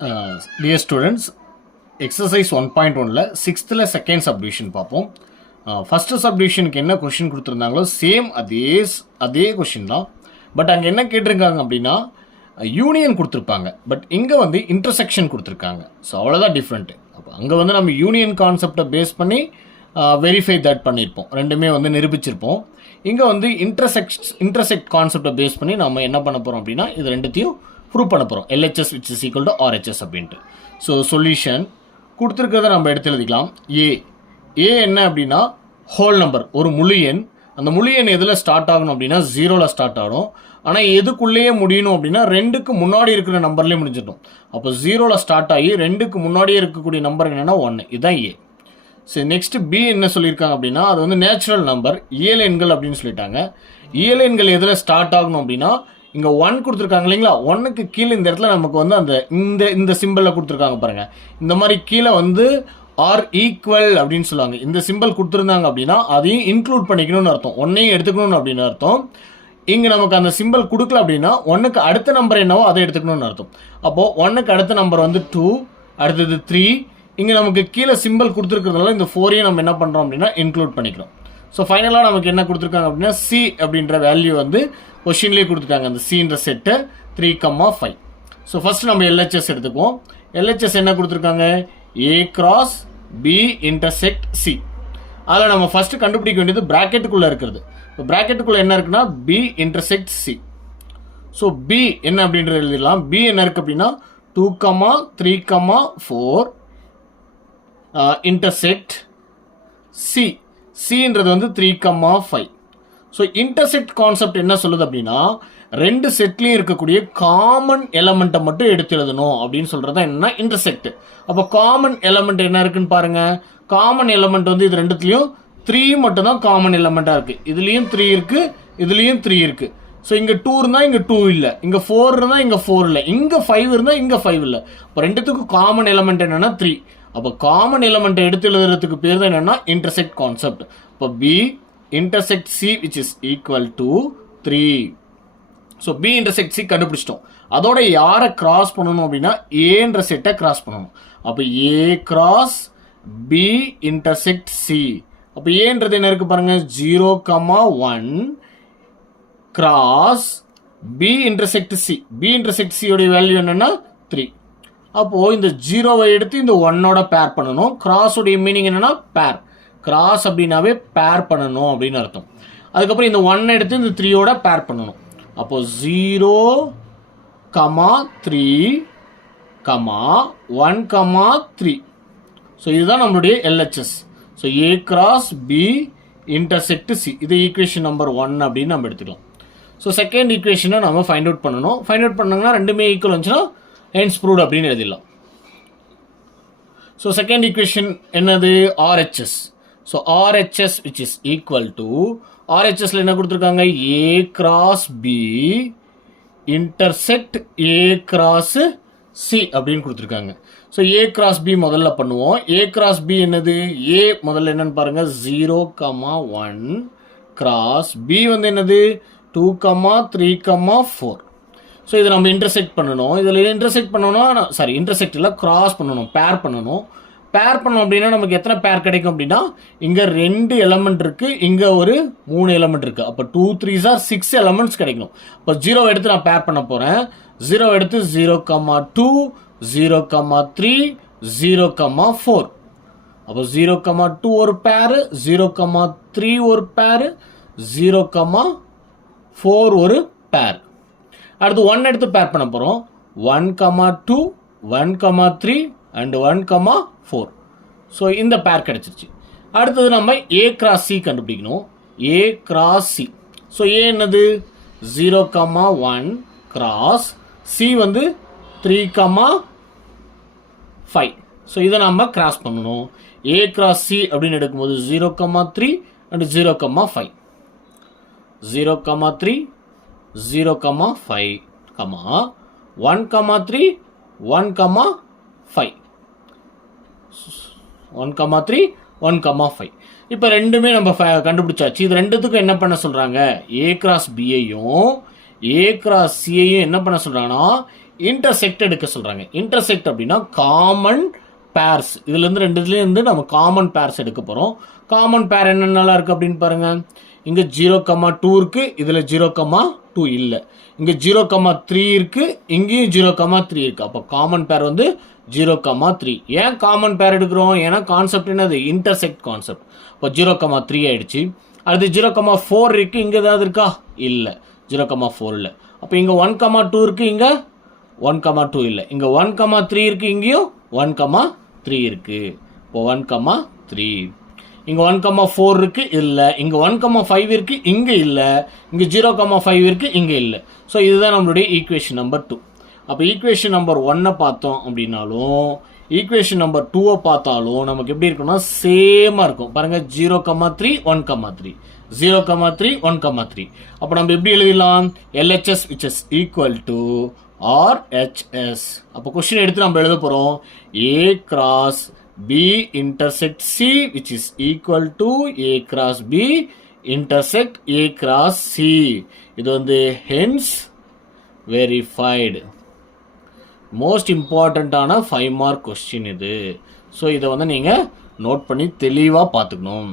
Dear students, exercise 1.1ல 6th second subdivision பார்ப்போம். First சப்டிவிஷனுக்கு என்ன question கொடுத்துருந்தாங்களோ same அதே கொஷின் தான். பட் அங்கே என்ன கேட்டிருக்காங்க அப்படின்னா யூனியன் கொடுத்துருப்பாங்க, பட் இங்கே வந்து இன்டர்செக்ஷன் கொடுத்துருக்காங்க. ஸோ அவ்வளோதான் டிஃப்ரெண்ட்டு. அப்போ அங்கே வந்து நம்ம யூனியன் கான்செப்டை பேஸ் பண்ணி வெரிஃபை தட் பண்ணியிருப்போம், ரெண்டுமே வந்து நிரூபிச்சிருப்போம். இங்கே வந்து இன்டர்செக்ட் கான்செப்டை பேஸ் பண்ணி நம்ம என்ன பண்ண போகிறோம் அப்படின்னா இது ரெண்டுத்தையும் ப்ரூவ் பண்ண போகிறோம். LHS which is equal to RHS அப்படின்ட்டு. ஸோ சொல்யூஷன் கொடுத்துருக்கிறத நம்ம எடுத்து எழுதிக்கலாம். ஏ என்ன அப்படின்னா ஹோல் நம்பர், ஒரு முழு எண். அந்த முழு எண் எதில் ஸ்டார்ட் ஆகணும் அப்படின்னா 0ல் ஸ்டார்ட் ஆகும். ஆனால் எதுக்குள்ளேயே முடியணும் அப்படின்னா 2க்கு முன்னாடி இருக்கிற நம்பர்லேயே முடிஞ்சிடும். அப்போ 0ல் ஸ்டார்ட் ஆகி 2க்கு முன்னாடியே இருக்கக்கூடிய நம்பர் என்னென்னா 1. இதுதான் ஏ. சரி, நெக்ஸ்ட் பி என்ன சொல்லியிருக்காங்க அப்படின்னா அது வந்து நேச்சுரல் நம்பர், இயல் எண்கள் அப்படின்னு சொல்லிட்டாங்க. இயல் எண்கள் எதில் ஸ்டார்ட் ஆகணும் அப்படின்னா இங்கே 1 கொடுத்துருக்காங்க இல்லைங்களா, 1க்கு கீழே இந்த இடத்துல நமக்கு வந்து அந்த இந்த சிம்பிளில் கொடுத்துருக்காங்க பாருங்கள். இந்த மாதிரி கீழே வந்து ஆர் ஈக்குவல் அப்படின்னு சொல்லுவாங்க. இந்த சிம்பிள் கொடுத்துருந்தாங்க அப்படின்னா அதையும் இன்க்ளூட் பண்ணிக்கணும்னு அர்த்தம், 1ஐயும் எடுத்துக்கணும்னு அப்படின்னு அர்த்தம். இங்கே நமக்கு அந்த சிம்பிள் கொடுக்கல அப்படின்னா 1க்கு அடுத்த நம்பர் என்னவோ அதை எடுத்துக்கணும்னு அர்த்தம். அப்போது 1க்கு அடுத்த நம்பர் வந்து 2, அடுத்தது 3. இங்கே நமக்கு கீழே சிம்பிள் கொடுத்துருக்கிறதுனால இந்த 4ஐயும் நம்ம என்ன பண்ணுறோம் அப்படின்னா இன்க்ளூட் பண்ணிக்கிறோம். ஸோ ஃபைனலாக நமக்கு என்ன கொடுத்துருக்காங்க அப்படின்னா சி அப்படின்ற வேல்யூ வந்து கொஷின்லேயே கொடுத்துருக்காங்க. அந்த சின்ற செட்டு 3,5. ஸோ ஃபஸ்ட்டு நம்ம LHS எடுத்துக்குவோம். LHS என்ன கொடுத்துருக்காங்க, A cross B intersect C. அதில் நம்ம ஃபஸ்ட்டு கண்டுபிடிக்க வேண்டியது ப்ராக்கெட்டுக்குள்ளே இருக்கிறது. இப்போ ப்ராக்கெட்டுக்குள்ளே என்ன இருக்குன்னா B intersect C. So B என்ன அப்படின்றது எழுதிடலாம். B என்ன இருக்குது அப்படின்னா 2,3,4 intersect C. Cன்றது வந்து 3,5. ஸோ இன்டர்செக்ட் கான்செப்ட் என்ன சொல்லுது அப்படின்னா ரெண்டு செட்லேயும் இருக்கக்கூடிய காமன் எலமெண்ட்டை மட்டும் எடுத்து எழுதணும் அப்படின்னு சொல்கிறது தான் என்னன்னா இன்டர்செக்ட். அப்போ காமன் எலமெண்ட் என்ன இருக்குன்னு பாருங்க. காமன் எலமெண்ட் வந்து இது ரெண்டுத்துலையும் 3 மட்டும் தான் காமன் எலமெண்ட்டாக இருக்குது. இதுலேயும் 3 இருக்குது, இதுலேயும் 3 இருக்குது. ஸோ இங்கே 2 இருந்தால் இங்கே 2 இல்லை, இங்கே 4 இருந்தால் இங்கே 4 இல்லை, இங்கே 5 இருந்தால் இங்கே 5 இல்லை. இப்போ ரெண்டுத்துக்கும் காமன் எலமெண்ட் என்னென்னா 3. அப்போ காமன் எலமெண்ட்டை எடுத்து எழுதுறதுக்கு பேர் தான் என்னென்னா இன்டர்செக்ட் கான்செப்ட். இப்போ B intersect C which is equal to 3. So B intersect C கண்டுபிடிச்சிட்டோம். அதோட யாரை கிராஸ் பண்ணணும் அப்படின்னா ஏன்ற செட்டை கிராஸ் பண்ணணும். அப்போ A cross B intersect C. அப்போ ஏன்றது என்ன இருக்கு பாருங்க, 0,1 cross B intersect C. B intersect C உடைய வேல்யூ என்னன்னா 3. அப்போ இந்த 0வை எடுத்து இந்த 1ஓட பேர் பண்ணணும். கிராஸ் உடைய மீனிங் என்னன்னா பேர். கிராஸ் அப்படின்னாவே பேர் பண்ணணும் அப்படின்னு அர்த்தம். அதுக்கப்புறம் இந்த 1 எடுத்து இந்த 3ஓட பேர் பண்ணணும். அப்போ 0,3, 1,3. ஸோ இதுதான் நம்மளுடைய LHS. So A cross B intersect C. இது ஈக்குவேஷன் நம்பர் 1 அப்படின்னு நம்ம எடுத்துக்கலாம். ஸோ செகண்ட் ஈக்குவேஷனை நம்ம ஃபைண்ட் அவுட் பண்ணணும். ஃபைண்ட் அவுட் பண்ணாங்கன்னா ரெண்டுமே ஈக்குவல் வந்துச்சுன்னா hence proved அப்படின்னு எழுதிடலாம். ஸோ செகண்ட் ஈக்குவேஷன் என்னது, RHS. So RHS which is equal to RHSல என்ன கொடுத்துருக்காங்க, A cross B intersect A cross C அப்படின்னு கொடுத்துருக்காங்க. ஸோ A cross B முதல்ல பண்ணுவோம். A cross B என்னது, A முதல்ல என்னன்னு பாருங்க 0,1 cross B வந்து என்னது 2,3,4. ஸோ இதை நம்ம இன்டர்செக்ட் பண்ணணும். இதில் இன்டர்செக்ட் பண்ணணும், சாரி இன்டர்செக்ட் இல்லை, கிராஸ் பண்ணணும், பேர் பண்ணணும். பேர் பண்ணோம் அப்படின்னா நமக்கு எத்தனை பேர் கிடைக்கும் அப்படின்னா இங்கே 2 எலமெண்ட் இருக்குது, இங்கே ஒரு 3 எலமெண்ட் இருக்குது. அப்போ 2 3s are 6 எலமெண்ட்ஸ் கிடைக்கணும். இப்போ 0 எடுத்து நான் பேர் பண்ண போகிறேன். 0 எடுத்து 0,2, 0,3, 0,4. அப்போ 0,2 ஒரு பேரு, 0,3 ஒரு பேரு, 0,4 ஒரு பேர். அடுத்து 1 எடுத்து பேர் பண்ண போகிறோம். 1,2, 1,3 அண்ட் 1,4. ஸோ இந்த பேர் கிடைச்சிருச்சு. அடுத்தது நம்ம A cross C கண்டுபிடிக்கணும். A cross C. So A என்னது 0,1 cross C வந்து 3,5. ஸோ இதை நம்ம கிராஸ் பண்ணணும். A cross C அப்படின்னு எடுக்கும்போது 0,3 அண்ட் 0,5. 0,3, 0,5, 1,3, 1,5. 1,3, 1,5. இப்போ ரெண்டுமே நம்ம கண்டுபிடிச்சாச்சு. இது ரெண்டுத்துக்கும் என்ன பண்ண சொல்கிறாங்க, A cross B ஐயும் A cross C ஐயும் என்ன பண்ண சொல்கிறாங்கன்னா இன்டர்செக்ட் எடுக்க சொல்கிறாங்க. இன்டர்செக்ட் அப்படின்னா காமன் பேர்ஸ், இதுலேருந்து ரெண்டுலேருந்து நம்ம காமன் பேர்ஸ் எடுக்க போகிறோம். காமன் பேர் என்னென்னலாம் இருக்குது அப்படின்னு பாருங்கள். இங்கே 0,2 இருக்குது, இதில் 0,2 இல்லை. இங்கே 0,3 இருக்குது, இங்கேயும் 0,3 இருக்குது. அப்போ காமன் பேர் வந்து 0,3. ஏன் காமன் பேர் எடுக்கிறோம்? ஏன்னா கான்செப்ட் என்னது? Intersect concept. இப்போ 0,3 ஆயிடுச்சு. அடுத்து 0,4 இருக்குது, இங்கே ஏதாவது இருக்கா? இல்லை, 0,4 இல்லை. அப்போ இங்கே 1,2 இருக்குது, இங்கே 1,2 இல்லை. இங்கே 1,3 இருக்குது, இங்கேயும் 1,3 இருக்குது. இப்போ 1,3. இங்கே 1,4 இருக்குது, இல்லை. இங்கே 1,5 இருக்குது, இங்கே இல்லை. இங்கே 0,5 இருக்குது, இங்கே இல்லை. ஸோ இதுதான் நம்மளுடைய ஈக்குவேஷன் நம்பர் 2. அப்போ ஈக்குவேஷன் நம்பர் 1 பார்த்தோம் அப்படின்னாலும் ஈக்குவேஷன் நம்பர் 2 பார்த்தாலும் நமக்கு எப்படி இருக்குன்னா சேமாக இருக்கும். பாருங்கள், 0,3 1,3 0,3 1,3. அப்போ நம்ம எப்படி எழுதிடலாம்? LHS which is equal to RHS. அப்போ கொஸ்டின் எடுத்து நம்ம எழுத போகிறோம் A cross B intersect C which is equal to A cross B intersect A cross C. இது வந்து hence verified. மோஸ்ட் இம்பார்ட்டண்ட்டான 5 மார்க் கொஸ்டின் இது. ஸோ இதை வந்து நீங்கள் நோட் பண்ணி தெளிவாக பார்த்துக்கணும்.